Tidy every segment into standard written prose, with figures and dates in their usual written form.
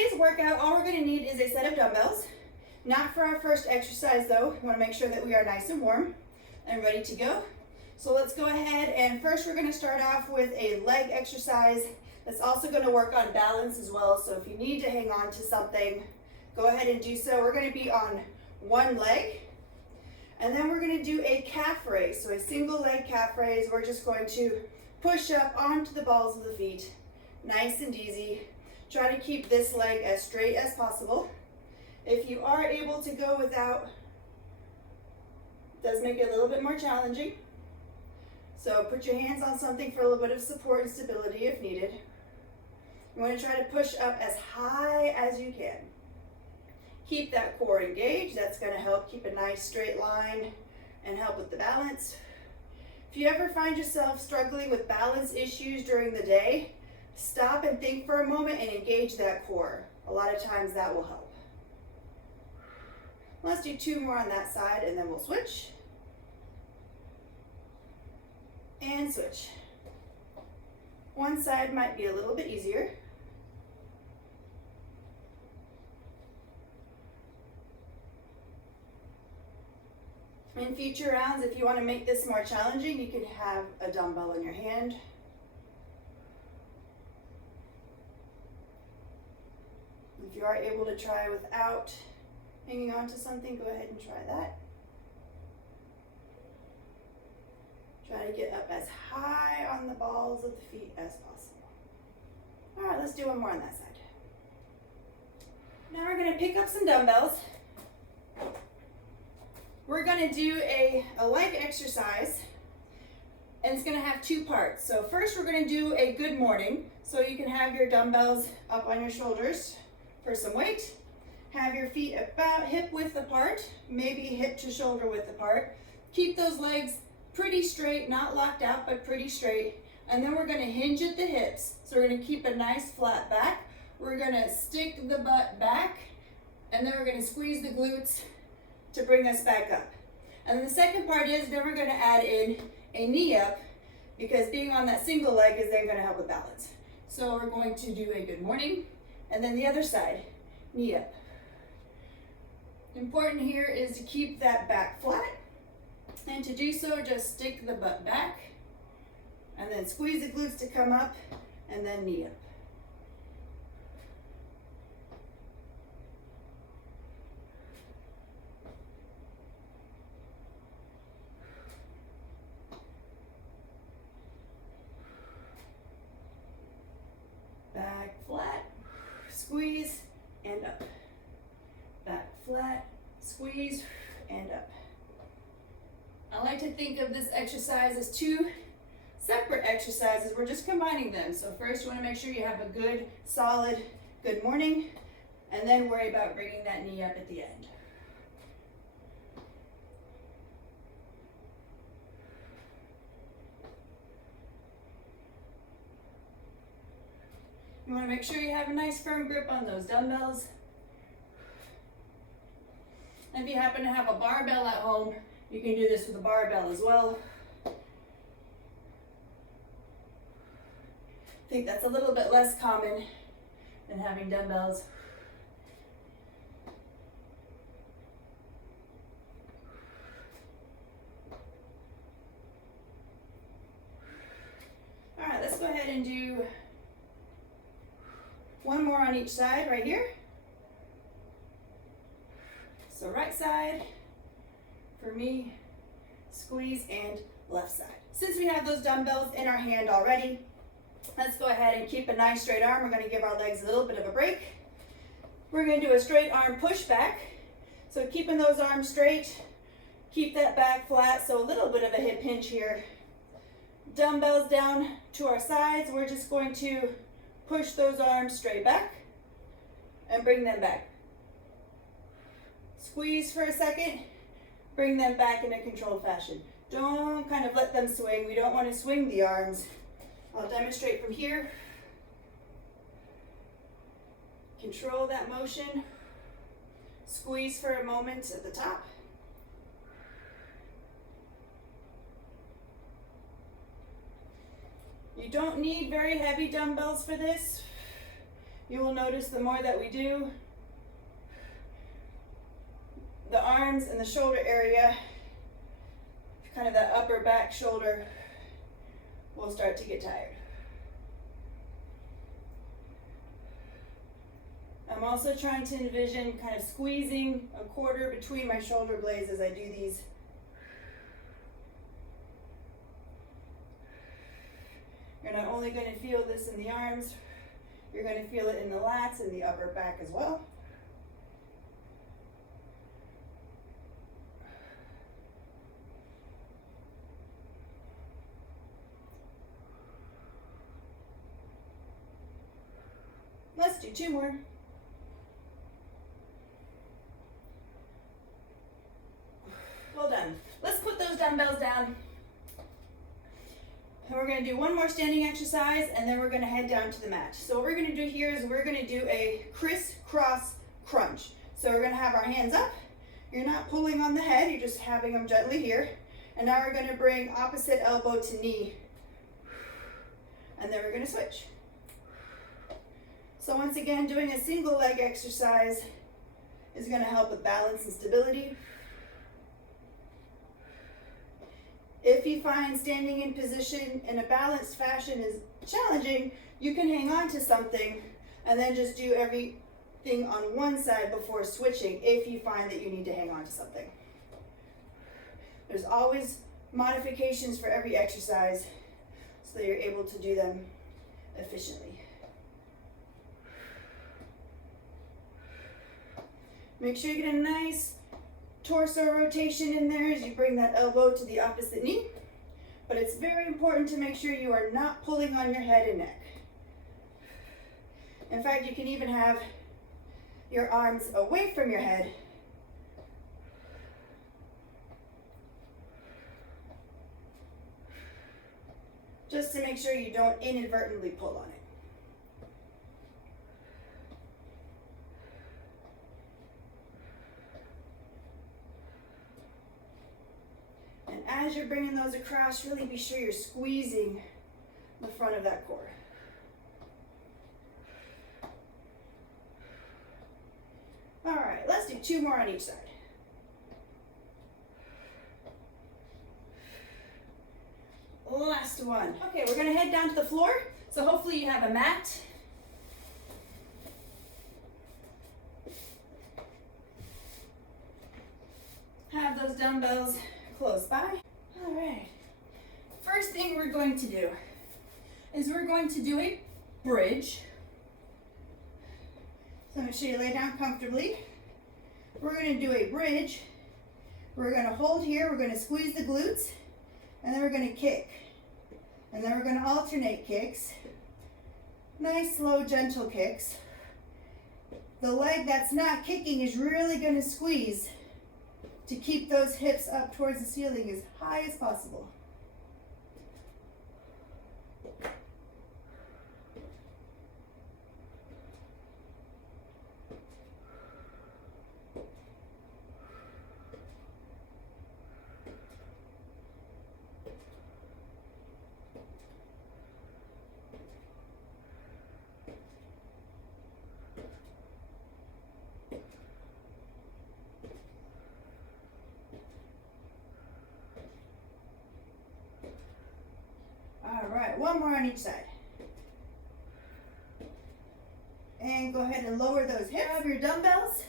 today's workout, all we're gonna need is a set of dumbbells. Not for our first exercise though. We wanna make sure that we are nice and warm and ready to go. So let's go ahead and first we're gonna start off with a leg exercise that's also gonna work on balance as well. So if you need to hang on to something, go ahead and do so. We're gonna be on one leg. And then we're gonna do a calf raise. So a single leg calf raise. We're just going to push up onto the balls of the feet. Nice and easy. Try to keep this leg as straight as possible. If you are able to go without, it does make it a little bit more challenging. So put your hands on something for a little bit of support and stability if needed. You want to try to push up as high as you can. Keep that core engaged. That's going to help keep a nice straight line and help with the balance. If you ever find yourself struggling with balance issues during the day, stop and think for a moment and engage that core. A lot of times that will help. Let's do two more on that side and then we'll switch. And switch. One side might be a little bit easier. In future rounds, if you want to make this more challenging, you can have a dumbbell in your hand. If you are able to try without hanging on to something, go ahead and try that. Try to get up as high on the balls of the feet as possible. All right, let's do one more on that side. Now we're going to pick up some dumbbells. We're gonna do a leg exercise, and it's gonna have two parts. So first we're gonna do a good morning. So you can have your dumbbells up on your shoulders for some weight. Have your feet about hip width apart, maybe hip to shoulder width apart. Keep those legs pretty straight, not locked out, but pretty straight. And then we're gonna hinge at the hips. So we're gonna keep a nice flat back. We're gonna stick the butt back, and then we're gonna squeeze the glutes to bring us back up. And then the second part is then we're gonna add in a knee up because being on that single leg is then gonna help with balance. So we're going to do a good morning and then the other side, knee up. Important here is to keep that back flat, and to do so just stick the butt back and then squeeze the glutes to come up and then knee up. Back flat, squeeze, and up. Back flat, squeeze, and up. I like to think of this exercise as two separate exercises. We're just combining them. So first you want to make sure you have a good, solid, good morning, and then worry about bringing that knee up at the end. You want to make sure you have a nice firm grip on those dumbbells. And if you happen to have a barbell at home, you can do this with a barbell as well. I think that's a little bit less common than having dumbbells. All right, let's go ahead and do one more on each side right here. So right side for me, squeeze, and left side. Since we have those dumbbells in our hand already, let's go ahead and keep a nice straight arm. We're going to give our legs a little bit of a break. We're going to do a straight arm pushback. So keeping those arms straight, keep that back flat, so a little bit of a hip hinge here. Dumbbells down to our sides. We're just going to push those arms straight back and bring them back. Squeeze for a second, bring them back in a controlled fashion. Don't kind of let them swing. We don't want to swing the arms. I'll demonstrate from here. Control that motion. Squeeze for a moment at the top. You don't need very heavy dumbbells for this. You will notice the more that we do, the arms and the shoulder area, kind of that upper back shoulder, will start to get tired. I'm also trying to envision kind of squeezing a quarter between my shoulder blades as I do these. You're not only going to feel this in the arms, you're going to feel it in the lats and the upper back as well. Let's do 2 more. Well done. Let's put those dumbbells down. And we're going to do 1 more standing exercise, and then we're going to head down to the mat. So what we're going to do here is we're going to do a crisscross crunch. So we're going to have our hands up. You're not pulling on the head, you're just having them gently here. And now we're going to bring opposite elbow to knee. And then we're going to switch. So once again, doing a single leg exercise is going to help with balance and stability. If you find standing in position in a balanced fashion is challenging, you can hang on to something and then just do everything on one side before switching if you find that you need to hang on to something. There's always modifications for every exercise so that you're able to do them efficiently. Make sure you get a nice torso rotation in there as you bring that elbow to the opposite knee. But it's very important to make sure you are not pulling on your head and neck. In fact, you can even have your arms away from your head. Just to make sure you don't inadvertently pull on it. And as you're bringing those across, really be sure you're squeezing the front of that core. All right, let's do 2 more on each side. Last one. Okay, we're gonna head down to the floor. So hopefully you have a mat. Have those dumbbells close by. All right. First thing we're going to do is we're going to do a bridge. So I'm going to show you lay down comfortably. We're going to do a bridge. We're going to hold here. We're going to squeeze the glutes, and then we're going to kick. And then we're going to alternate kicks. Nice, slow, gentle kicks. The leg that's not kicking is really going to squeeze to keep those hips up towards the ceiling as high as possible. All right, 1 more on each side. And go ahead and lower those hips. Grab your dumbbells.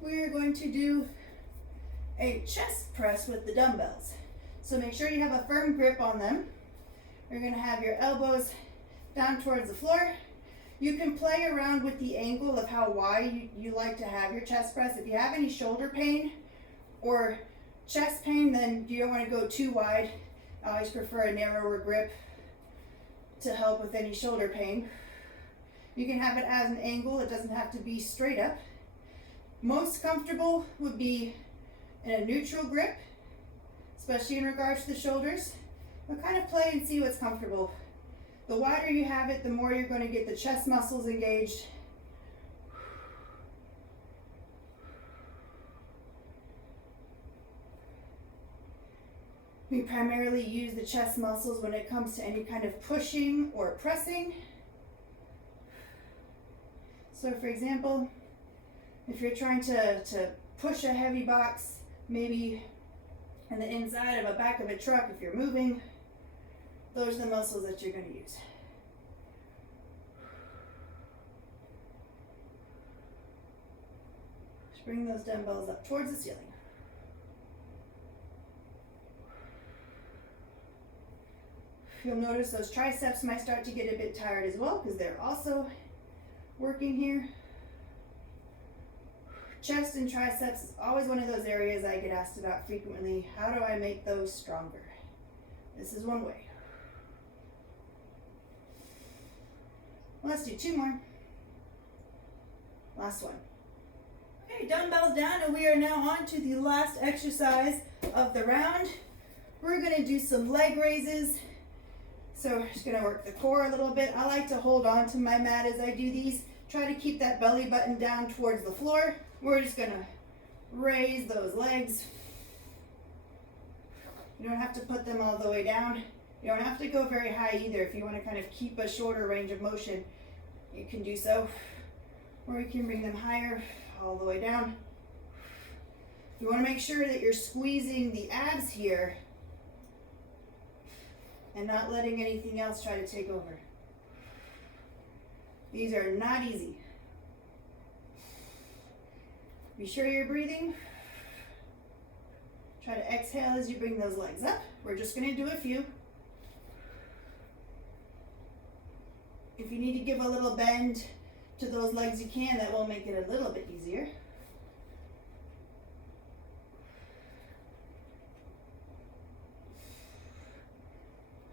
We're going to do a chest press with the dumbbells. So make sure you have a firm grip on them. You're going to have your elbows down towards the floor. You can play around with the angle of how wide you like to have your chest press. If you have any shoulder pain or chest pain, then you don't want to go too wide. I always prefer a narrower grip to help with any shoulder pain. You can have it as an angle, it doesn't have to be straight up. Most comfortable would be in a neutral grip, especially in regards to the shoulders. But kind of play and see what's comfortable. The wider you have it, the more you're going to get the chest muscles engaged. We primarily use the chest muscles when it comes to any kind of pushing or pressing. So for example, if you're trying to push a heavy box, maybe in the inside of a back of a truck, if you're moving, those are the muscles that you're going to use. Just bring those dumbbells up towards the ceiling. You'll notice those triceps might start to get a bit tired as well because they're also working here. Chest and triceps is always one of those areas I get asked about frequently. How do I make those stronger? This is one way. Let's do 2 more. Last one. Okay, dumbbells down, and we are now on to the last exercise of the round. We're gonna do some leg raises. So just gonna work the core a little bit. I like to hold on to my mat as I do these. Try to keep that belly button down towards the floor. We're just gonna raise those legs. You don't have to put them all the way down. You don't have to go very high either. If you want to kind of keep a shorter range of motion, you can do so. Or you can bring them higher, all the way down. You want to make sure that you're squeezing the abs here and not letting anything else try to take over. These are not easy. Be sure you're breathing. Try to exhale as you bring those legs up. We're just going to do a few. If you need to give a little bend to those legs, you can. That will make it a little bit easier.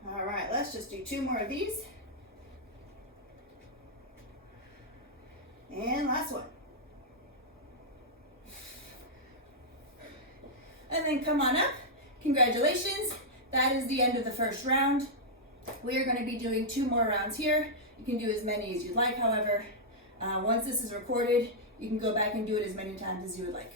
All right, let's just do 2 more of these. And last one. And then come on up. Congratulations. That is the end of the first round. We are going to be doing 2 more rounds here. You can do as many as you'd like, however. Once this is recorded, you can go back and do it as many times as you would like.